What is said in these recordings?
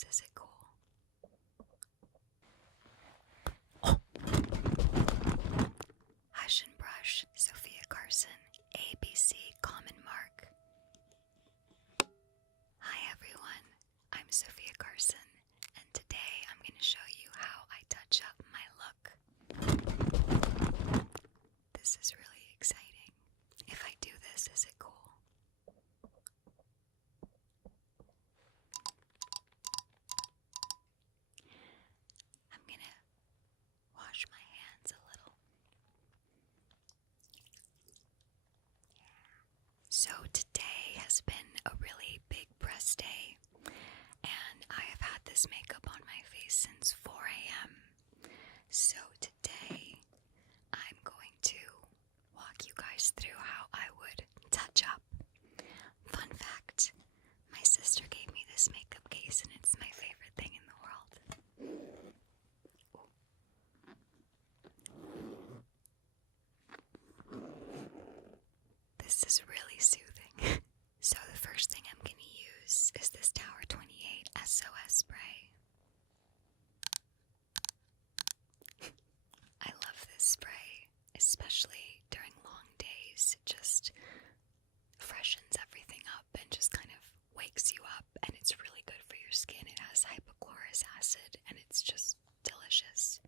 this? Is it cool? Hush and Brush, Sophia Carson, ABC Common Mark. Hi everyone, I'm Sophia Carson, and today I'm going to show you how I touch up my look. This is really exciting. If I do this, is it cool? I'm going to wash my hands a little. So today has been a really big press day, and I have had this makeup on my face since 4 a.m. So today I'm going to walk you guys through how I would touch up. Fun fact, my sister gave me this makeup case and it's my favorite thing in the world. This is really soothing. So the first thing I'm going to use is this Tower 28 SOS spray. I love this spray, especially during long days. It just freshens everything up and just kind of wakes you up, and it's really good for your skin. It has hypochlorous acid and it's just delicious.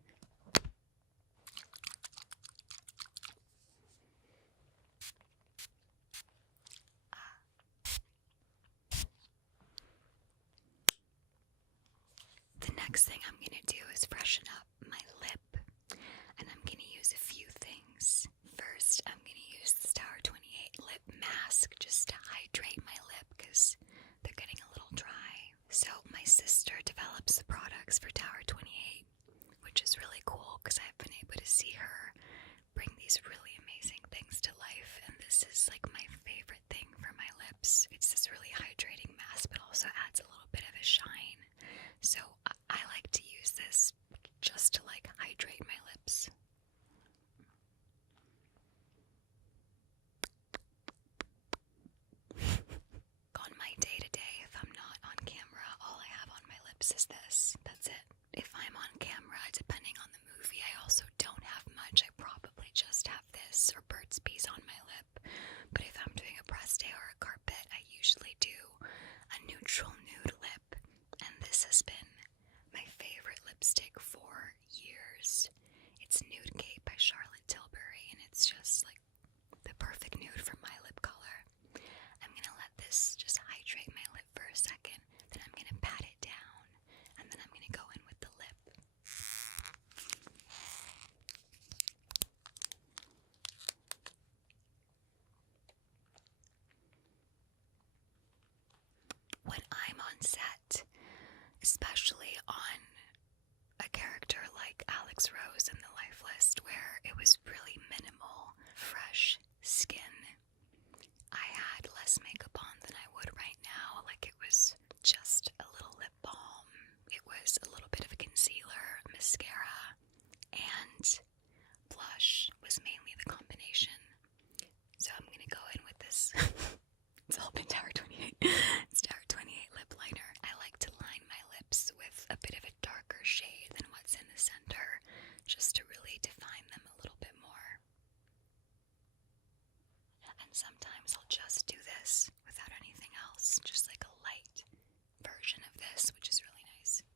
The next thing I'm going to do is freshen up my lip, and I'm going to use a few things. First, I'm going to use this Tower 28 lip mask just to hydrate my lip because they're getting a little dry. So my sister develops the products for Tower 28, which is really cool because I've been able to see her bring these really amazing things to life, and this is like my favorite thing for my lips. It's this really hydrating mask but also adds a little bit of a shine. So I like to use this just to like hydrate my lips. On my day-to-day, if I'm not on camera, all I have on my lips is this. That's it. If I'm on camera, depending on the movie, I also don't have much. I probably just have this or Burt's Bees on my lip. But if I'm doing a press day or a carpet, I usually do a neutral nude lip. And this has been my favorite lipstick for years. It's Nude Cape by Charlotte Tilbury, and it's just like the perfect nude for my lip color. I'm gonna let this just hydrate my lip for a second, then I'm gonna pat it down, and then I'm gonna go in with the lip. When I'm on set, especially on a character like Alex Rose in The Life List, where it was really minimal, fresh skin, I had less makeup on than I would right now. Like, it was just a little lip balm, it was a little bit of a concealer, mascara, and blush was mainly the combination. So I'm gonna go in with this. It's all been Tower 28. It's Tower 28 lip liner. I like to line my lips with a bit of a darker shade than what's in the center, just to really define them a little bit more. And sometimes I'll just do this without anything else, just like a light version of this, which is really nice.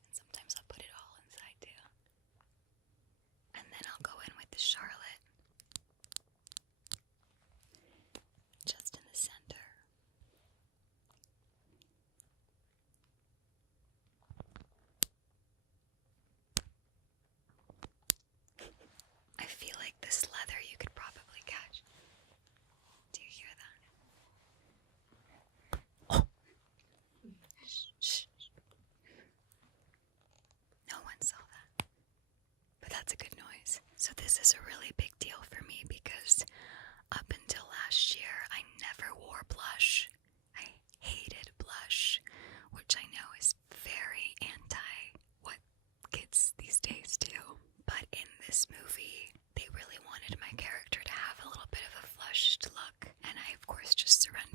And sometimes I'll put it all inside too. And then I'll go in with the Charlotte, just in the center. I feel like this leather you could probably catch. Do you hear that? Oh. Shh. No one saw that. But that's a good noise. So this is a really big deal for me because up until last year, I never wore blush. I hated blush, which I know is very anti what kids these days do. But in this movie, they really wanted my character to have a little bit of a flushed look, and I of course just surrendered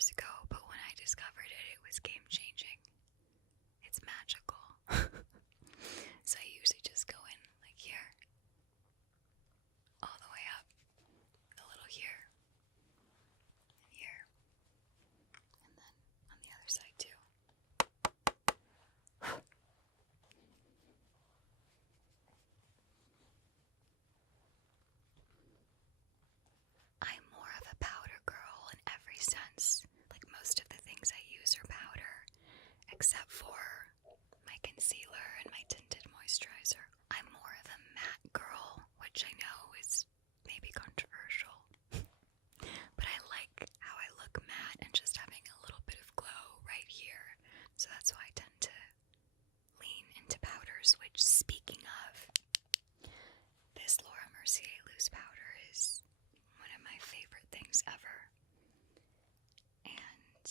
years ago, but when I discovered it, it was game-changing. It's magical. So I usually just go in like here, all the way up, a little here, and here, and then on the other side too. I'm more of a powder girl in every sense. Like most of the things I use are powder, except for my concealer and my tinted moisturizer. I'm more of a matte girl, which I know is maybe controversial. But I like how I look matte and just having a little bit of glow right here. So that's why I tend to lean into powders, which, speaking of, this Laura Mercier loose powder is one of my favorite things ever. And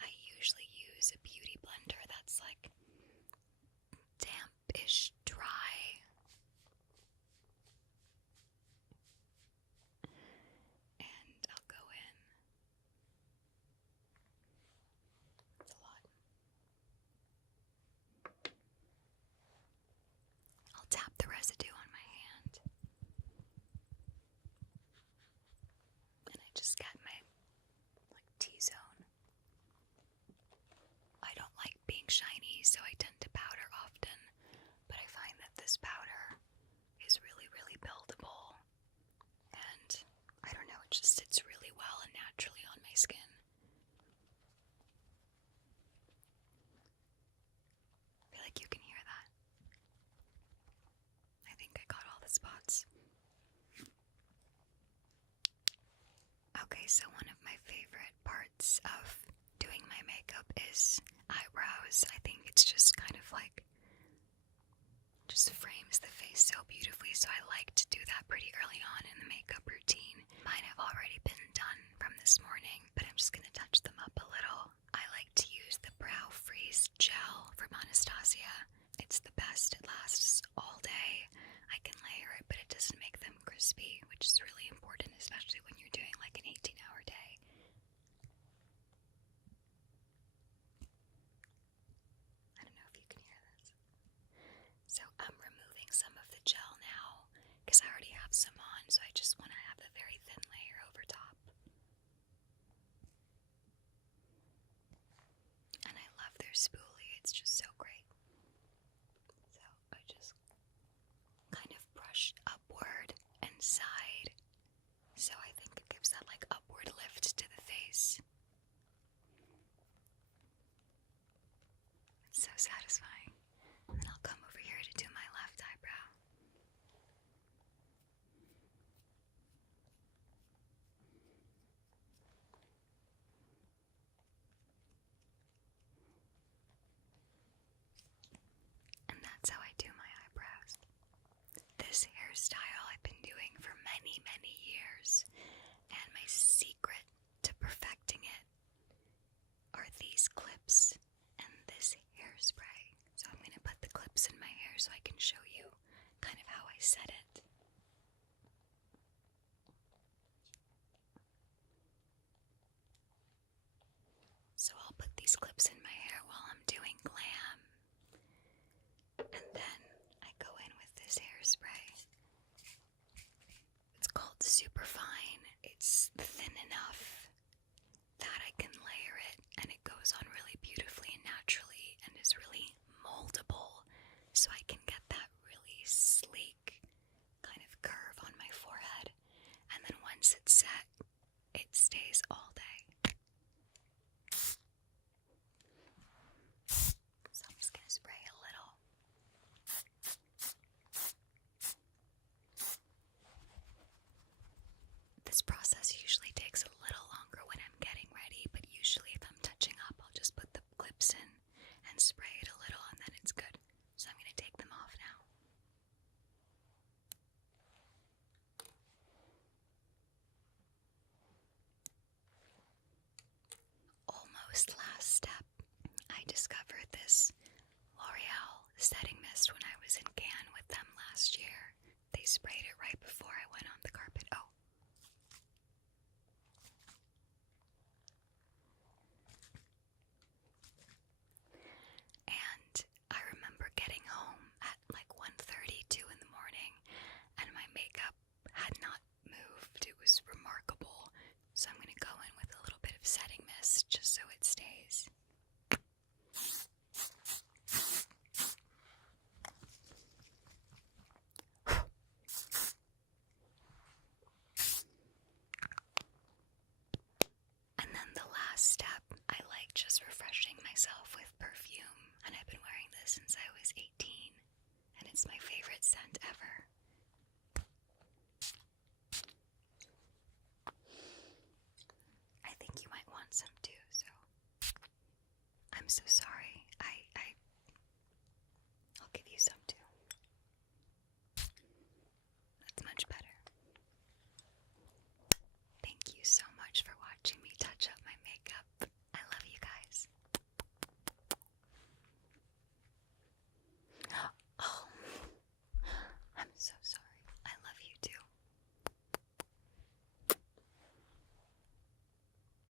I usually use a beauty blender that's like damp-ish dry. And I'll go in. It's a lot. I'll tap the residue on my hand. And I just get my T-zone. I don't like being shiny, so I tend to powder often, but I find that this powder is really, really buildable, and I don't know, it just sits really well and naturally on my skin. I feel like you can hear that. I think I got all the spots. Okay, so one of my favorite parts of doing my makeup is eyebrows. I think it's just kind of like, just frames the face so beautifully, so I like to do that pretty early on in the makeup routine. Mine have already been done from this morning, but I'm just gonna touch them up a little. I like to use the Brow Freeze gel from Anastasia. It's the best, it lasts all day. I can layer it, but it doesn't make them crispy, which is really important, especially when you're doing like an 18-hour day. I don't know if you can hear this. So I'm removing some of the gel now, because I already have some on, so I just want to have a very thin layer over top. And I love their spoolie, it's just so great. So I just kind of brush upward and side, so I think it gives that like upward lift to the face. It's so satisfying. And then I'll come over here to do my left eyebrow. And that's how I do my eyebrows. This hairstyle I've been doing for many, many years, and my secret to perfecting it are these clips and this hairspray. So I'm going to put the clips in my hair so I can show you kind of how I set it. So I'll put these clips in my hair while I'm doing glam. And then I go in with this hairspray. It's called Superfine. It's thin enough that I can layer it, and it goes on really beautifully and naturally, and is really moldable, so I can get that really sleek kind of curve on my forehead. And then once it's set, it stays all day. So I'm just gonna spray a little. This process usually takes a little longer when I'm getting ready, but usually if I'm touching up, I'll just put the clips in and spray it a little, and then it's good. So I'm going to take them off now. Almost last step. I discovered this L'Oreal setting mist when I was in Cannes with them last year. They sprayed it right before I went on the carpet. Oh. so sorry.